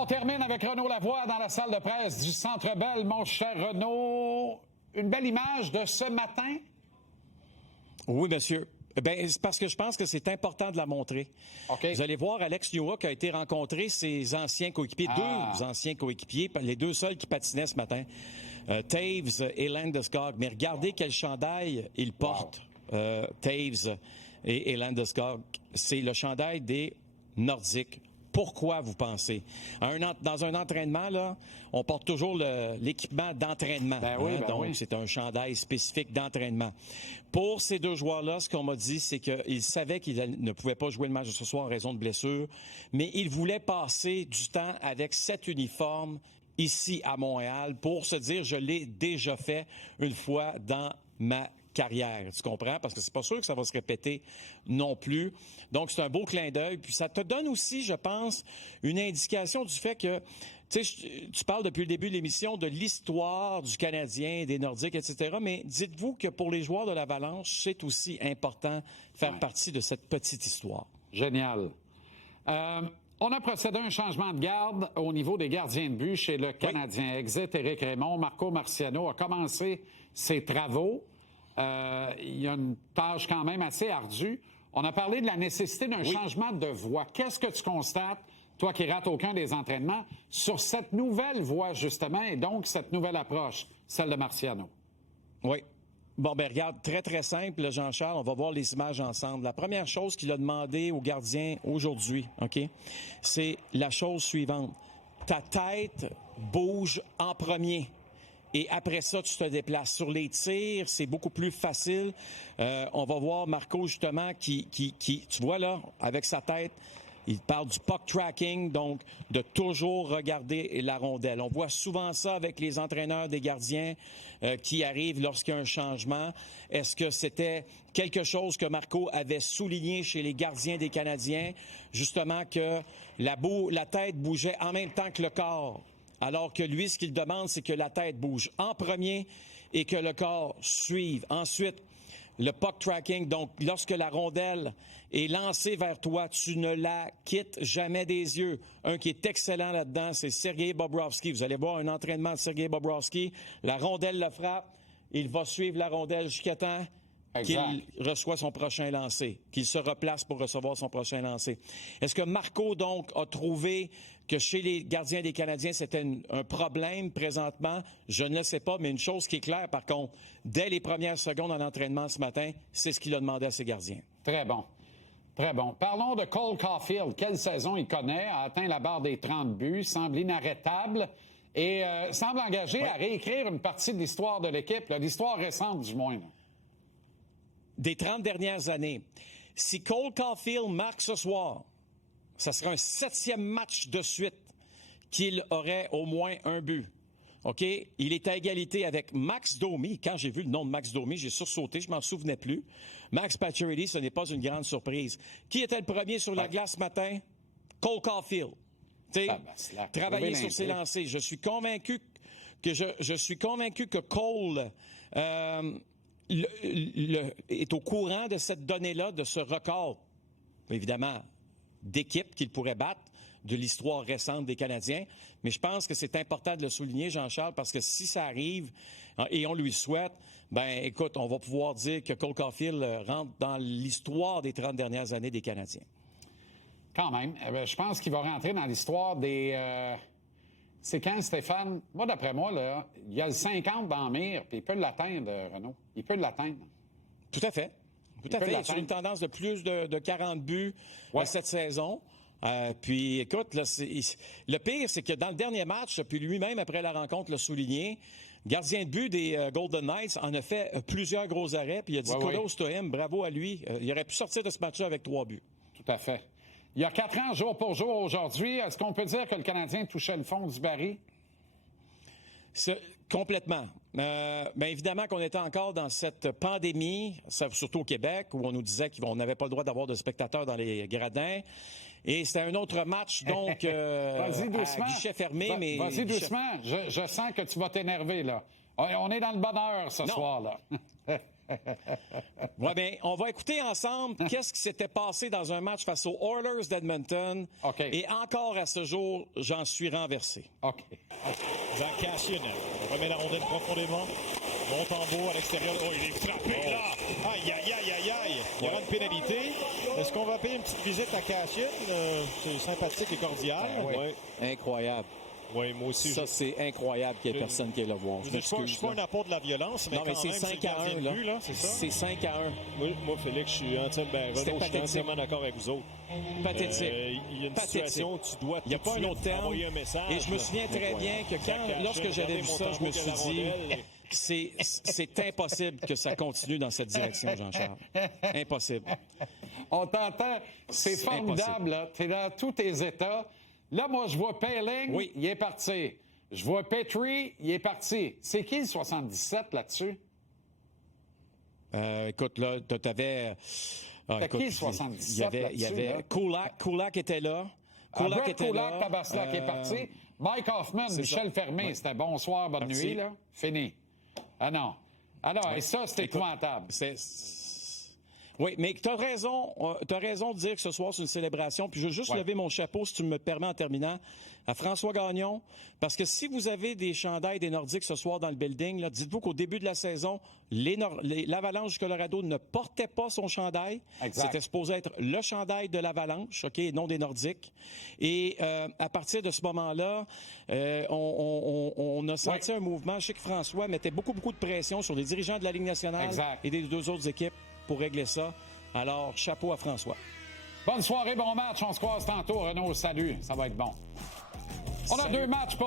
On termine avec Renaud Lavoie dans la salle de presse du Centre Bell. Mon cher Renaud, une belle image de ce matin? Oui, monsieur. Ben, c'est parce que je pense que c'est important de la montrer. Okay. Vous allez voir, Alex Newhook a été rencontrer ses anciens coéquipiers, deux anciens coéquipiers, les deux seuls qui patinaient ce matin, Taves et Landeskog. Mais regardez quel chandail ils portent, Taves et Landeskog. C'est le chandail des Nordiques. Pourquoi, vous pensez? Dans un entraînement, là, on porte toujours l'équipement d'entraînement. Donc, c'est un chandail spécifique d'entraînement. Pour ces deux joueurs-là, ce qu'on m'a dit, c'est qu'ils savaient qu'ils ne pouvaient pas jouer le match de ce soir en raison de blessures, mais ils voulaient passer du temps avec cet uniforme ici à Montréal pour se dire, je l'ai déjà fait une fois dans ma carrière, tu comprends? Parce que c'est pas sûr que ça va se répéter non plus. Donc, c'est un beau clin d'œil. Puis ça te donne aussi, je pense, une indication du fait que, tu sais, tu parles depuis le début de l'émission de l'histoire du Canadien, des Nordiques, etc. Mais dites-vous que pour les joueurs de l'Avalanche, c'est aussi important de faire partie de cette petite histoire. Génial. On a procédé à un changement de garde au niveau des gardiens de but chez le Canadien. Exit Éric Raymond, Marco Marciano a commencé ses travaux. Il y a une tâche quand même assez ardue. On a parlé de la nécessité d'un changement de voie. Qu'est-ce que tu constates, toi qui rates aucun des entraînements, sur cette nouvelle voie, justement, et donc cette nouvelle approche, celle de Marciano? Oui. Bon, ben regarde, très, très simple, Jean-Charles, on va voir les images ensemble. La première chose qu'il a demandé aux gardiens aujourd'hui, OK, c'est la chose suivante. Ta tête bouge en premier. Et après ça, tu te déplaces. Sur les tirs, c'est beaucoup plus facile. On va voir Marco, justement, qui, tu vois là, avec sa tête, il parle du puck tracking, donc de toujours regarder la rondelle. On voit souvent ça avec les entraîneurs des gardiens qui arrivent lorsqu'il y a un changement. Est-ce que c'était quelque chose que Marco avait souligné chez les gardiens des Canadiens, justement que la tête bougeait en même temps que le corps? Alors que lui, ce qu'il demande, c'est que la tête bouge en premier et que le corps suive. Ensuite, le puck tracking, donc lorsque la rondelle est lancée vers toi, tu ne la quittes jamais des yeux. Un qui est excellent là-dedans, c'est Sergei Bobrovsky. Vous allez voir un entraînement de Sergei Bobrovsky. La rondelle le frappe, il va suivre la rondelle jusqu'à temps qu'il reçoit son prochain lancer, qu'il se replace pour recevoir son prochain lancer. Est-ce que Marco, donc, a trouvé que chez les gardiens des Canadiens, c'était un problème présentement? Je ne le sais pas, mais une chose qui est claire, par contre, dès les premières secondes en entraînement ce matin, c'est ce qu'il a demandé à ses gardiens. Très bon. Très bon. Parlons de Cole Caulfield. Quelle saison il connaît, a atteint la barre des 30 buts, semble inarrêtable et semble engagé à réécrire une partie de l'histoire de l'équipe, l'histoire récente du moins. Des 30 dernières années. Si Cole Caulfield marque ce soir, ça sera un 7e match de suite qu'il aurait au moins un but. OK? Il est à égalité avec Max Domi. Quand j'ai vu le nom de Max Domi, j'ai sursauté, je m'en souvenais plus. Max Pacioretty, ce n'est pas une grande surprise. Qui était le premier sur la glace ce matin? Cole Caulfield. Travailler sur ses lancers. Je suis convaincu que Cole est au courant de cette donnée-là, de ce record, évidemment, d'équipe qu'il pourrait battre de l'histoire récente des Canadiens. Mais je pense que c'est important de le souligner, Jean-Charles, parce que si ça arrive, et on lui souhaite, ben écoute, on va pouvoir dire que Cole Caulfield rentre dans l'histoire des 30 dernières années des Canadiens. Quand même. Je pense qu'il va rentrer dans l'histoire des... C'est quand, Stéphane? Moi, d'après moi, là, il y a le 50 dans le mire, puis il peut l'atteindre, Renaud. Il peut l'atteindre. Tout à fait. Tout à fait. Il est sur une tendance de plus de 40 buts cette saison. Puis, écoute, là, le pire, c'est que dans le dernier match, puis lui-même, après la rencontre, l'a souligné, gardien de but des Golden Knights en a fait plusieurs gros arrêts, puis il a dit kudos to him, bravo à lui. Il aurait pu sortir de ce match-là avec 3 buts. Tout à fait. Il y a 4 ans, jour pour jour, aujourd'hui, est-ce qu'on peut dire que le Canadien touchait le fond du baril? Complètement. Bien évidemment qu'on était encore dans cette pandémie, surtout au Québec, où on nous disait qu'on n'avait pas le droit d'avoir de spectateurs dans les gradins. Et c'était un autre match, donc, à guichet fermé. Vas-y doucement. Je sens que tu vas t'énerver, là. On est dans le bonheur ce soir, là. Ouais, bien, on va écouter ensemble qu'est-ce qui s'était passé dans un match face aux Oilers d'Edmonton. OK. Et encore à ce jour, j'en suis renversé. OK. Zach Kassian remet la rondelle profondément. Montembeau à l'extérieur. Oh, il est frappé là! Aïe, aïe, aïe, aïe, aïe! Il y aura une pénalité. Est-ce qu'on va payer une petite visite à Kassian? C'est sympathique et cordial. Ouais. Incroyable. Oui, moi aussi. Ça, c'est incroyable qu'il n'y ait personne qui ait le voir. Je ne suis pas un apport de la violence, mais non, mais quand c'est même, 5 à 1, but, là, c'est ça? C'est 5 à 1. Moi, Félix, je suis entièrement d'accord avec vous autres. Pathétique. Il y a une situation où tu dois il n'y a pas un autre terme. envoyer un message. Et je me souviens très bien que lorsque j'avais vu ça, je me suis dit, c'est impossible que ça continue dans cette direction, Jean-Charles. Impossible. On t'entend. C'est formidable, là. Tu es dans tous tes états. Là, moi, je vois Poehling, Oui. il est parti. Je vois Petrie, il est parti. C'est qui le 77 là-dessus? Écoute, là, tu avais... qui le 77 Il y avait là-dessus, Kulak était là. Brett Kulak, Tabasla qui est parti. Mike Hoffman, Michel Fermé, c'était bonsoir, bonne nuit, là. Fini. Ah non. Alors, et ça, c'est épouvantable. Oui, mais tu as raison de dire que ce soir, c'est une célébration. Puis je veux juste lever mon chapeau, si tu me permets, en terminant, à François Gagnon. Parce que si vous avez des chandails des Nordiques ce soir dans le building, là, dites-vous qu'au début de la saison, l'Avalanche du Colorado ne portait pas son chandail. Exact. C'était supposé être le chandail de l'Avalanche, OK, et non des Nordiques. Et à partir de ce moment-là, on a senti un mouvement. Je sais que François mettait beaucoup de pression sur les dirigeants de la Ligue nationale et des deux autres équipes pour régler ça. Alors, chapeau à François. Bonne soirée, bon match. On se croise tantôt. Renaud, salut. Ça va être bon. On a 2 matchs pour